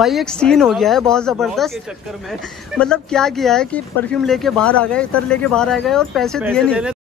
भाई एक सीन हो गया है बहुत ज़बरदस्त के चक्कर में। मतलब क्या किया है कि परफ्यूम लेके बाहर आ गए, इतर लेके बाहर आ गए और पैसे दिए नहीं।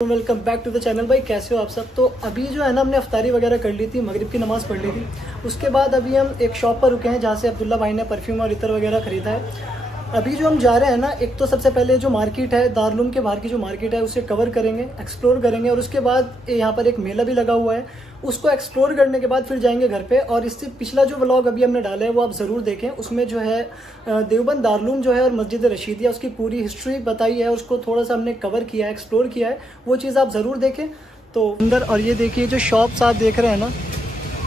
Welcome back to the channel. भाई कैसे हो आप सब। तो अभी जो है ना हमने अफ्तारी वगैरह कर ली थी, मगरिब की नमाज़ पढ़ ली थी। उसके बाद अभी हम एक शॉप पर रुके हैं जहाँ से अब्दुल्ला भाई ने परफ्यूम और इतर वगैरह ख़रीदा है। अभी जो हम जा रहे हैं ना, एक तो सबसे पहले जो मार्केट है, दारुल के बाहर की जो मार्केट है उसे कवर करेंगे, एक्सप्लोर करेंगे। और उसके बाद यहाँ पर एक मेला भी लगा हुआ है, उसको एक्सप्लोर करने के बाद फिर जाएंगे घर पे। और इससे पिछला जो व्लॉग अभी हमने डाला है वो आप ज़रूर देखें। उसमें जो है देवबंद दारुल जो है और मस्जिद रशीदिया, उसकी पूरी हिस्ट्री बताई है, उसको थोड़ा सा हमने कवर किया है, एक्सप्लोर किया है। वो चीज़ आप ज़रूर देखें तो अंदर। और ये देखिए जो शॉप्स आप देख रहे हैं ना,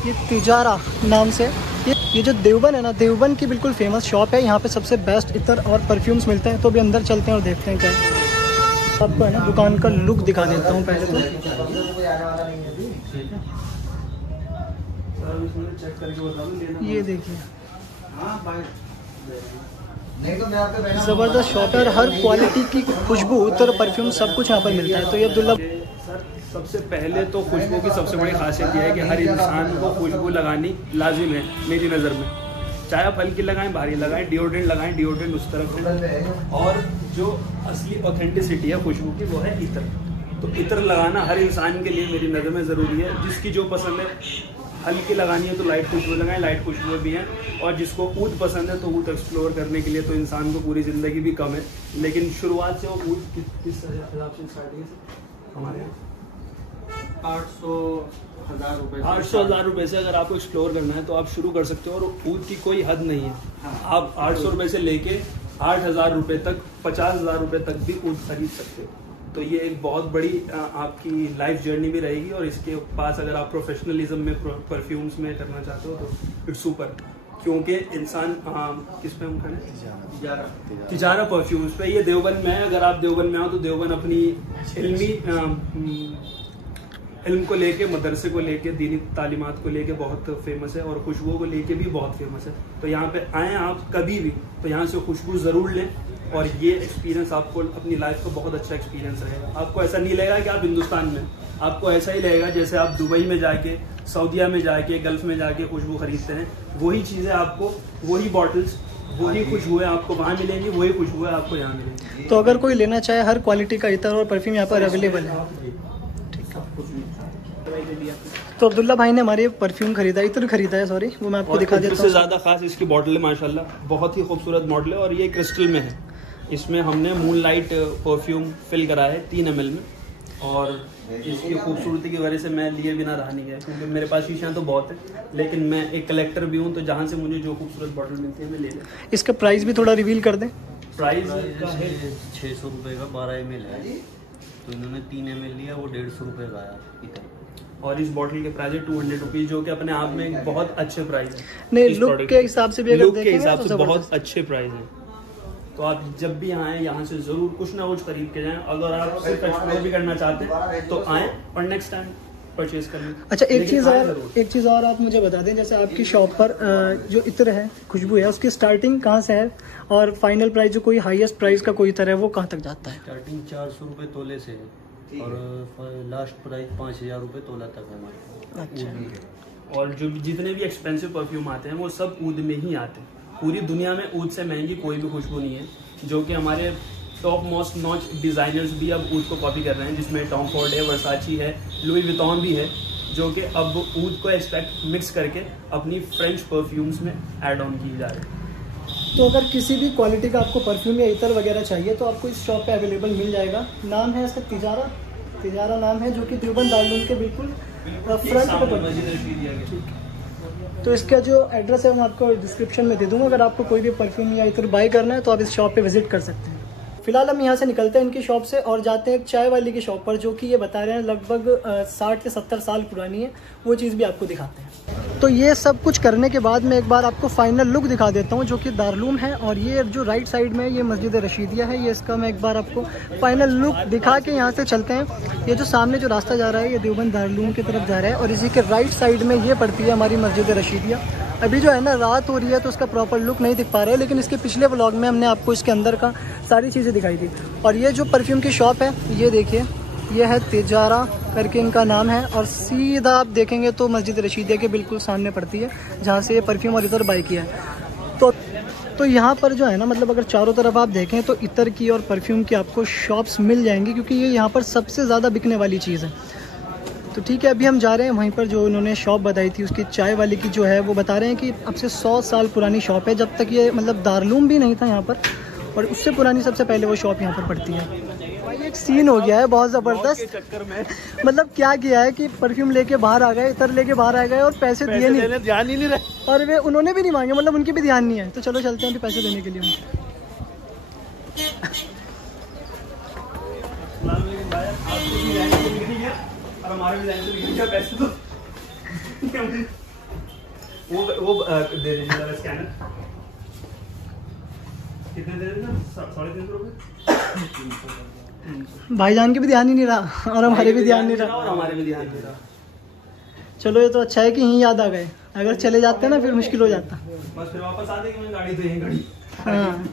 ये तिजारा नाम से, ये जो देवबंद है ना, देवबंद की बिल्कुल फेमस शॉप है। यहाँ पे सबसे बेस्ट इतर और परफ्यूम्स मिलते हैं। तो अभी अंदर चलते हैं और देखते हैं क्या आपको है ना दुकान का लुक दिखा देता हूँ पहले तो। ये देखिए ज़बरदस्त शॉप है, हर क्वालिटी की खुशबू इतर परफ्यूम सब कुछ यहाँ पर मिलता है। तो ये अब्दुल्ला सबसे पहले तो खुशबू की सबसे बड़ी खासियत यह है कि हर इंसान को खुशबू लगानी लाजिम है मेरी नज़र में। चाहे आप हल्की लगाएं, भारी लगाएं, डिओड्रेंट लगाएं, डिओड्रेंट उस तरफ है। और जो असली ऑथेंटिसिटी है खुशबू की वो है इतर। तो इतर लगाना हर इंसान के लिए मेरी नज़र में ज़रूरी है। जिसकी जो पसंद है, हल्की लगानी है तो लाइट खुशबू लगाएं, लाइट खुशबू भी हैं। और जिसको ऊद पसंद है तो ऊद एक्सप्लोर करने के लिए तो इंसान को पूरी ज़िंदगी भी कम है। लेकिन शुरुआत से वो ऊद किस हिसाब से स्टार्टिंग से हमारे यहाँ 800,000 रुपये से अगर आपको एक्सप्लोर करना है तो आप शुरू कर सकते हो। और ऊद की कोई हद नहीं है। आप 800 रुपये से लेके 8,000 रुपये तक, 50,000 रुपये तक भी ऊद खरीद सकते हो। तो ये एक बहुत बड़ी आपकी लाइफ जर्नी भी रहेगी। और इसके पास अगर आप प्रोफेशनलिज्म में परफ्यूम्स में करना चाहते हो तो इट्स सुपर। क्योंकि इंसान किस पे हम खड़े, तिजारा परफ्यूम्स पे। ये देवबंद में है। अगर आप देवबंद में आओ तो देवबंद अपनी इल्म को लेके, मदरसे को लेके, दीनी तालीमात को लेके बहुत फेमस है। और खुशबू को लेके भी बहुत फेमस है। तो यहाँ पे आएँ आप कभी भी तो यहाँ से खुशबू ज़रूर लें। और ये एक्सपीरियंस आपको अपनी लाइफ का बहुत अच्छा एक्सपीरियंस रहेगा। आपको ऐसा नहीं लगेगा कि आप हिंदुस्तान में, आपको ऐसा ही लगेगा जैसे आप दुबई में जाके, सऊदीया में जाके, गल्फ में जाके खुशबू खरीदते हैं। वही चीज़ें आपको, वही बॉटल्स, वही खुशबुएं आपको वहाँ मिलेंगी, वही खुशबुएं आपको यहाँ मिलेंगी। तो अगर कोई लेना चाहे, हर क्वालिटी का इतर और परफ्यूम यहाँ पर अवेलेबल है। तो अब्दुल्ला भाई ने हमारे परफ्यूम खरीदा, इतर खरीदा है, सॉरी, वो मैं आपको दिखा देता हूँ। इससे ज़्यादा खास इसकी बॉटल है माशाल्लाह, बहुत ही खूबसूरत बॉटल है। और ये क्रिस्टल में है। इसमें हमने मूनलाइट परफ्यूम फिल करा है 3 ml में। और इसकी खूबसूरती की वजह से मैं लिए बिना रहा नहीं गया, क्योंकि मेरे पास शीशियाँ तो बहुत है लेकिन मैं एक कलेक्टर भी हूँ। तो जहाँ से मुझे जो खूबसूरत बॉटल मिलती है मैं ले लेता। इसका प्राइस भी थोड़ा रिवील कर दें। प्राइस 600 रुपये का 12 ml है। तो इन्होंने 3 ml लिया, वो 150 रुपये का आया। और इस बॉटल के प्राइस है 200 रुपीज़, जो कि अपने आप में एक बहुत अच्छे प्राइस है। नहीं, लुक के हिसाब से भी अगर लुक के हिसाब से बहुत अच्छे प्राइस है। तो आप जब भी आएँ यहाँ से ज़रूर कुछ ना कुछ खरीद के जाएं। अगर आप सिर्फ एक्सप्लोर भी करना चाहते हैं तो आएँ और नेक्स्ट टाइम परचेज कर लें। अच्छा, एक चीज़ और आप मुझे बता दें, जैसे आपकी शॉप पर जो इत्र है, खुशबू है, उसकी स्टार्टिंग कहाँ से है और फाइनल प्राइस, जो कोई हाईएस्ट प्राइस का कोई इत्र है, वो कहाँ तक जाता है? स्टार्टिंग 400 रुपये तोले से है और लास्ट प्राइस 5,000 रुपये तोला तक है हमारे। अच्छा। और जो जितने भी एक्सपेंसिव परफ्यूम आते हैं वो सब ऊद में ही आते हैं। पूरी दुनिया में ऊद से महंगी कोई भी खुशबू नहीं है। जो कि हमारे टॉप मोस्ट नॉच डिज़ाइनर्स भी अब ऊद को कॉपी कर रहे हैं, जिसमें टॉम फोर्ड है, वर्साची है, लुई विटॉन भी है, जो कि अब ऊद को एक्सट्रैक्ट मिक्स करके अपनी फ्रेंच परफ्यूम्स में ऐड ऑन की जा रही है। तो अगर किसी भी क्वालिटी का आपको परफ्यूम या इतर वगैरह चाहिए तो आपको इस शॉप पे अवेलेबल मिल जाएगा। नाम है इसका तिजारा नाम है, जो कि देवबंद दारुल के बिल्कुल फ्रंट पे। तो इसका जो एड्रेस है मैं आपको डिस्क्रिप्शन में दे दूँगा। अगर आपको कोई भी परफ्यूम या इतर बाय करना है तो आप इस शॉप पे विजिट कर सकते हैं। फिलहाल हम यहाँ से निकलते हैं इनकी शॉप से और जाते हैं एक चाय वाली की शॉप पर, जो कि ये बता रहे हैं लगभग 60 से 70 साल पुरानी है। वो चीज़ भी आपको दिखाते हैं। तो ये सब कुछ करने के बाद मैं एक बार आपको फाइनल लुक दिखा देता हूँ, जो कि दारुल है। और ये जो राइट साइड में ये मस्जिद रशीदिया है, ये इसका मैं एक बार आपको फाइनल लुक दिखा के यहाँ से चलते हैं। ये जो सामने जो रास्ता जा रहा है ये देवबंद दारुल की तरफ जा रहा है। और इसी के राइट साइड में ये पड़ती है हमारी मस्जिद रशीदिया। अभी जो है ना रात हो रही है तो उसका प्रॉपर लुक नहीं दिख पा रहा है, लेकिन इसके पिछले व्लॉग में हमने आपको इसके अंदर का सारी चीज़ें दिखाई थी। और ये जो परफ्यूम की शॉप है ये देखिए, ये है तिजारा करके इनका नाम है, और सीधा आप देखेंगे तो मस्जिद रशीदिया के बिल्कुल सामने पड़ती है जहाँ से ये परफ्यूम और इतर बाई किया है। तो यहाँ पर जो है ना मतलब अगर चारों तरफ आप देखें तो इतर की और परफ्यूम की आपको शॉप्स मिल जाएंगी, क्योंकि ये यहाँ पर सबसे ज़्यादा बिकने वाली चीज़ है। तो ठीक है, अभी हम जा रहे हैं वहीं पर जो उन्होंने शॉप बताई थी उसकी चाय वाले की जो है, वो बता रहे हैं कि अब से 100 साल पुरानी शॉप है, जब तक ये मतलब दारुलूम भी नहीं था यहाँ पर, और उससे पुरानी सबसे पहले वो शॉप यहाँ पर पड़ती है। भाई एक सीन हो गया है बहुत ज़बरदस्त चक्कर में, मतलब क्या किया है कि परफ्यूम लेके बाहर आ गए, इतर लेके बाहर आ गए और पैसे दिए नहीं, ध्यान ही नहीं रहे, और वे उन्होंने भी नहीं मांगे, मतलब उनकी भी ध्यान नहीं है। तो चलो चलते हैं अभी पैसे देने के लिए। हमारे भी लाइन से लिखा पैसे तो वो दे दीजिए जरा स्कैनर। कितने दे रहे हैं? 350 रुपये। भाईजान के भी ध्यान ही नहीं रहा और हमारे भी ध्यान नहीं रहा, और हमारे भी ध्यान नहीं रहा। चलो ये तो अच्छा है कि यहीं याद आ गए, अगर चले जाते ना फिर मुश्किल हो जाता। बस फिर वापस आते कि मैं गाड़ी तो यहीं खड़ी। हाँ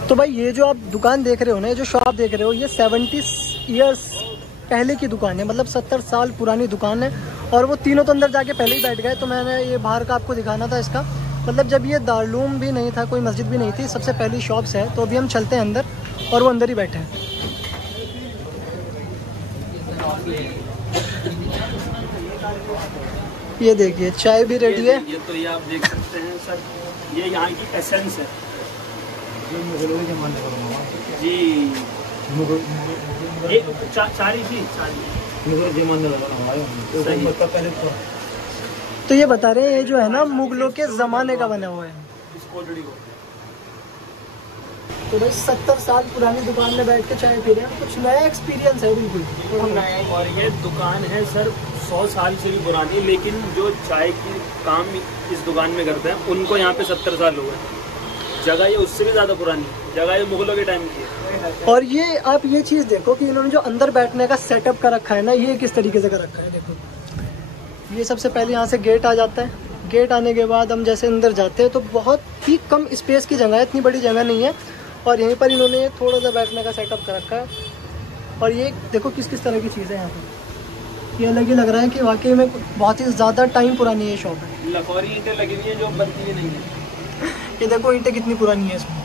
तो भाई ये जो आप दुकान देख रहे हो ना, ये जो शॉप देख रहे हो, ये 70 ईयर्स पहले की दुकान है, मतलब 70 साल पुरानी दुकान है। और वो तीनों तो अंदर जाके पहले ही बैठ गए, तो मैंने ये बाहर का आपको दिखाना था इसका, मतलब जब ये दारुलूम भी नहीं था, कोई मस्जिद भी नहीं थी, सबसे पहली शॉप्स है। तो अभी हम चलते हैं अंदर और वो अंदर ही बैठे हैं। ये देखिए चाय भी रेडी है। ये तो ये आप देख सकते हैं सर, ये यहाँ की एसेंस है जी। ये चारी थी तो ये बता रहे हैं ये जो है ना मुगलों के ज़माने का बना हुआ है। तो भाई 70 साल पुरानी दुकान में बैठ के चाय पी रहे हैं, कुछ नया एक्सपीरियंस है बिल्कुल नया। और ये दुकान है सर 100 साल से भी पुरानी, लेकिन जो चाय की काम इस दुकान में करते हैं उनको यहाँ पे 70 साल हो गए। जगह ये उससे भी ज़्यादा पुरानी जगह, ये मुगलों के टाइम की है। और ये आप ये चीज़ देखो कि इन्होंने जो अंदर बैठने का सेटअप कर रखा है ना, ये किस तरीके से कर रखा है। देखो ये सबसे पहले यहाँ से गेट आ जाता है, गेट आने के बाद हम जैसे अंदर जाते हैं तो बहुत ही कम स्पेस की जगह है, इतनी बड़ी जगह नहीं है। और यहीं पर इन्होंने थोड़ा सा बैठने का सेटअप कर रखा है। और ये देखो किस किस तरह की चीज़ें यहाँ पर, ये अलग ही लग रहा है कि वाकई में बहुत ही ज़्यादा टाइम पुरानी ये शॉप है। लखौरी ईंटें लगी हुई हैं जो बनती ही नहीं है। ये देखो ईंटें कितनी पुरानी है इसमें।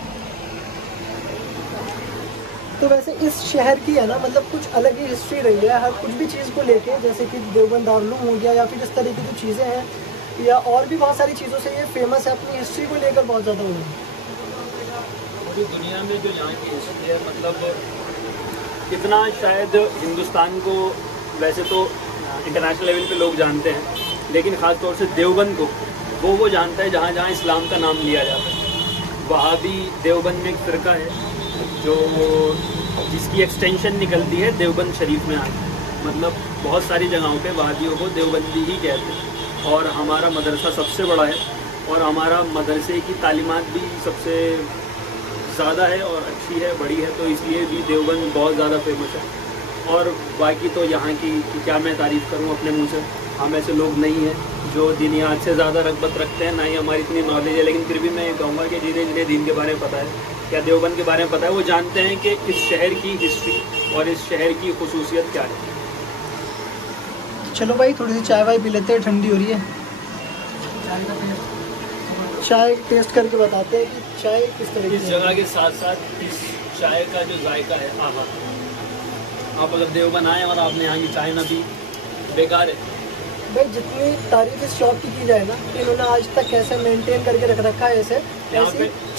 तो वैसे इस शहर की है ना मतलब कुछ अलग ही हिस्ट्री रही है, हर कुछ भी चीज़ को लेके, जैसे कि देवबंद दारुलूम हो गया या फिर इस तरह की जो चीज़ें हैं, या और भी बहुत सारी चीज़ों से ये फेमस है, अपनी हिस्ट्री को लेकर बहुत ज़्यादा हो रही है। पूरी दुनिया में जो यहाँ की हिस्ट्री है, मतलब इतना शायद हिंदुस्तान को वैसे तो इंटरनेशनल लेवल पे लोग जानते हैं, लेकिन ख़ासतौर से देवबंद को वो जानता है जहाँ जहाँ इस्लाम का नाम लिया जाता है। वहाबी देवबंद में एक फ़िरका है जो जिसकी एक्सटेंशन निकलती है देवबंद शरीफ में आके, मतलब बहुत सारी जगहों पे वहाबियों को देवबंदी ही कहते हैं। और हमारा मदरसा सबसे बड़ा है और हमारा मदरसे की तालीमात भी सबसे ज़्यादा है और अच्छी है, बड़ी है, तो इसलिए भी देवबंद बहुत ज़्यादा फेमस है। और बाकी तो यहाँ की क्या मैं तारीफ़ करूँ अपने मुँह से, हम ऐसे लोग नहीं हैं जो दीनियात से ज़्यादा रग़बत रखते हैं, ना ही हमारी इतनी नॉलेज है, लेकिन फिर भी मैं कहूँगा कि जिन्हें दीन के बारे में पता है या देवबंद के बारे में पता है, वो जानते हैं कि इस शहर की हिस्ट्री और इस शहर की खुसूसियत क्या है। चलो भाई थोड़ी सी चाय वाय पी लेते हैं, ठंडी हो रही है। चाय टेस्ट करके बताते हैं कि चाय किस तरह की इस जगह के साथ साथ इस चाय का जो जायका है, आहा, आप अगर देवबंद आए और आपने यहाँ की चाय ना पी, बेकार है भाई। जितनी तारीफ इस शॉप की जाए ना, इन्होंने आज तक कैसे मेंटेन करके रख रखा है ऐसे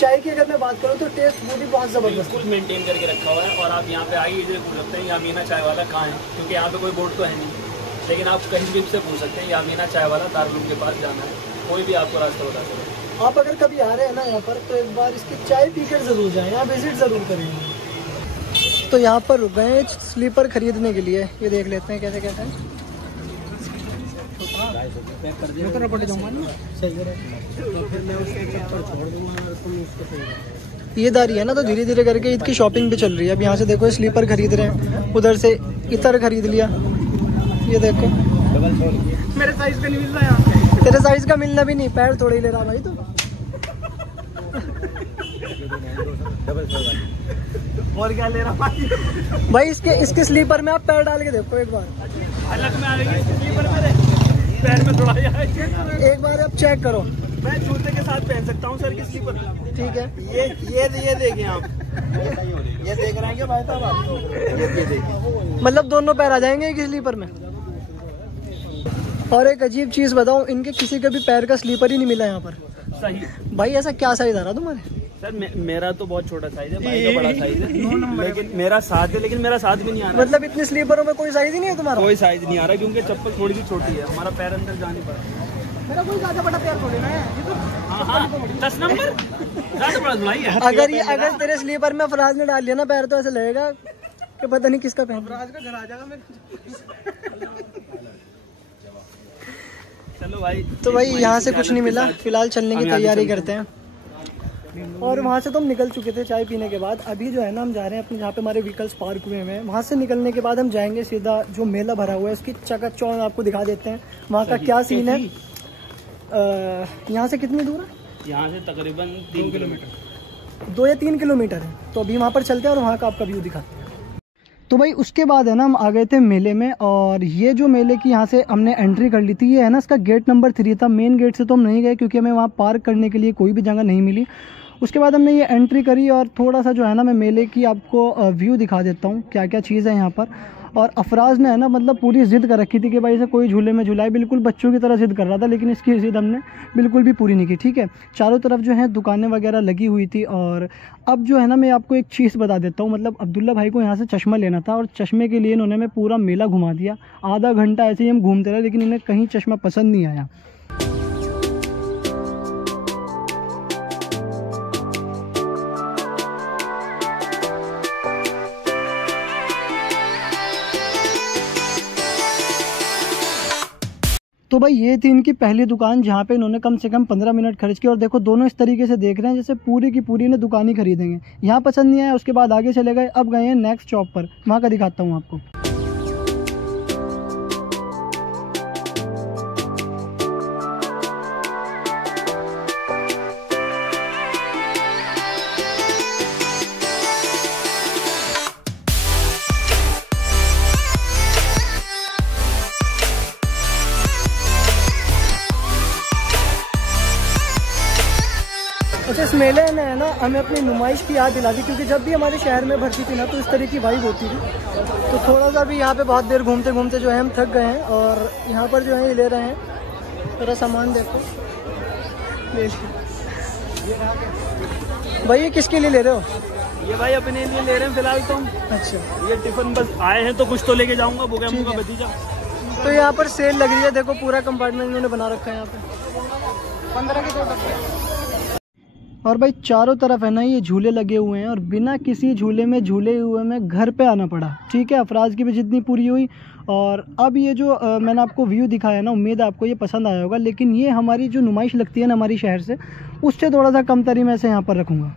चाय की अगर मैं बात करूँ तो टेस्ट वो भी बहुत ज़बरदस्त कुछ मेंटेन करके रखा हुआ है। और आप यहाँ पे आइए इधर पूछ सकते हैं यामीना चाय वाला कहाँ है, क्योंकि यहाँ पे कोई बोर्ड तो है नहीं, लेकिन आप कहीं भी से पूछ सकते हैं यामीना चाय वाला दारुलूम के पास जाना है, कोई भी आपको रास्ता बता सकता है। आप अगर कभी आ रहे हैं ना यहाँ पर तो एक बार इसकी चाय पीकर ज़रूर जाएँ, यहाँ विजिट ज़रूर करेंगे। तो यहाँ पर रुक गए स्लीपर खरीदने के लिए, ये देख लेते हैं कैसे कैसे है। ईद आ रही है ना, तो धीरे धीरे करके ईद की शॉपिंग भी चल रही है। अब यहाँ से देखो स्लीपर खरीद रहे हैं, उधर से इतर खरीद लिया, ये देखो मेरे साइज का नहीं मिल रहा है। तेरे साइज का मिलना भी नहीं, पैर थोड़े ही ले रहा भाई तू। और क्या ले रहा भाई इसके स्लीपर में आप पैर डाल के देखो एक बार, अलग में आ गई स्लीपर मेरे पैर में थोड़ा एक बार आप चेक करो। मैं जूते के साथ पहन सकता हूँ सर की स्लीपर। ठीक है, ये देखें आप, ये देख रहे हैं क्या भाई साहब आप? ये देखिए, मतलब दोनों पैर आ जाएंगे एक स्लीपर में। और एक अजीब चीज बताऊं, इनके किसी के भी पैर का स्लीपर ही नहीं मिला यहाँ पर। सही भाई ऐसा क्या साइज आ रहा तुम्हारे? सर मेरा तो बहुत छोटा साइज है, भाई का बड़ा साइज है, लेकिन मेरा साथ है, लेकिन मेरा साथ भी नहीं आ रहा। मतलब इतने स्लीपरों में कोई साइज ही नहीं है तुम्हारा? कोई साइज नहीं आ रहा क्योंकि चप्पल थोड़ी सी छोटी है, हमारा पैर अंदर जा नहीं पा रहा। मेरा कोई ज्यादा बड़ा पैर थोड़ी ना है। हाँ 10 नंबर ज्यादा बड़ा भाई है। अगर तेरे स्लीपर में फराज ने डाल लिया ना पैर, तो ऐसा लगेगा कि पता नहीं किसका पैर। फराज का घर आ जाएगा मेरे। चलो भाई, तो भाई यहाँ से कुछ नहीं मिला, फिलहाल चलने की तैयारी करते हैं। और वहाँ से तो हम निकल चुके थे चाय पीने के बाद। अभी जो है ना हम जा रहे हैं अपने जहाँ पे हमारे व्हीकल्स पार्क हुए हैं। वहाँ से निकलने के बाद हम जाएंगे सीधा जो मेला भरा हुआ है उसकी चकाचौंध आपको दिखा देते हैं वहाँ का क्या सीन है। यहाँ से कितनी दूर है? यहाँ से तकरीबन 3 किलोमीटर, 2 या 3 किलोमीटर है। तो अभी वहाँ पर चलते हैं और वहाँ का आपका व्यू दिखाते हैं। तो भाई उसके बाद है ना हम आ गए थे मेले में, और ये जो मेले की यहाँ से हमने एंट्री कर ली थी, ये है ना इसका गेट नंबर 3 था। मेन गेट से तो हम नहीं गए क्योंकि हमें वहाँ पार्क करने के लिए कोई भी जगह नहीं मिली। उसके बाद हमने ये एंट्री करी और थोड़ा सा जो है ना मैं मेले की आपको व्यू दिखा देता हूँ क्या क्या चीज़ है यहाँ पर। और अफराज ने है ना मतलब पूरी ज़िद कर रखी थी कि भाई इसे कोई झूले में झुलाए, बिल्कुल बच्चों की तरह ज़िद कर रहा था, लेकिन इसकी ज़िद हमने बिल्कुल भी पूरी नहीं की। ठीक है, चारों तरफ जो है दुकानें वगैरह लगी हुई थी। और अब जो है ना मैं आपको एक चीज़ बता देता हूँ, मतलब अब्दुल्ला भाई को यहाँ से चश्मा लेना था और चश्मे के लिए इन्होंने पूरा मेला घुमा दिया। आधा घंटा ऐसे ही हम घूमते रहे, लेकिन इन्हें कहीं चश्मा पसंद नहीं आया। तो भाई ये थी इनकी पहली दुकान जहाँ पे इन्होंने कम से कम 15 मिनट खर्च किए। और देखो दोनों इस तरीके से देख रहे हैं जैसे पूरी की पूरी इन्हें दुकान ही खरीदेंगे। यहाँ पसंद नहीं आया, उसके बाद आगे चले गए। अब गए हैं नेक्स्ट शॉप पर, वहाँ का दिखाता हूँ आपको। अच्छा, इस मेले ने है ना हमें अपनी नुमाइश की याद दिला दी, क्योंकि जब भी हमारे शहर में भरती थी ना तो इस तरह की वाइब होती थी। तो थोड़ा सा भी यहाँ पे बहुत देर घूमते घूमते जो है हम थक गए हैं, और यहाँ पर जो है ये ले रहे हैं। थोड़ा सामान देखो, ले भाई ये किसके लिए ले रहे हो? ये भाई अपने लिए ले रहे हैं फिलहाल तो। अच्छा, ये टिफिन बस आए हैं तो कुछ तो लेके जाऊंगा, बोगेमू का भतीजा। तो यहाँ पर सेल लग रही है, देखो पूरा कंपार्टमेंट इन्होंने बना रखा है यहाँ पे 15 के 2 डब्बे। और भाई चारों तरफ है ना ये झूले लगे हुए हैं, और बिना किसी झूले में झूले हुए में घर पे आना पड़ा। ठीक है, अफराज की भी जितनी पूरी हुई। और अब ये जो मैंने आपको व्यू दिखाया ना, उम्मीद है आपको ये पसंद आया होगा। लेकिन ये हमारी जो नुमाइश लगती है ना हमारी शहर से, उससे थोड़ा सा कम तरी मैं इसे यहाँ पर रखूँगा।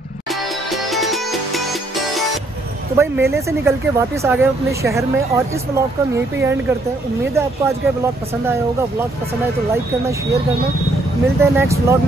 तो भाई मेले से निकल के वापस आ गए अपने शहर में, और इस व्लॉग को हम यहीं पे एंड करते हैं। उम्मीद है आपको आज का व्लॉग पसंद आया होगा। व्लॉग पसंद आए तो लाइक करना, शेयर करना। मिलते हैं नेक्स्ट व्लॉग में।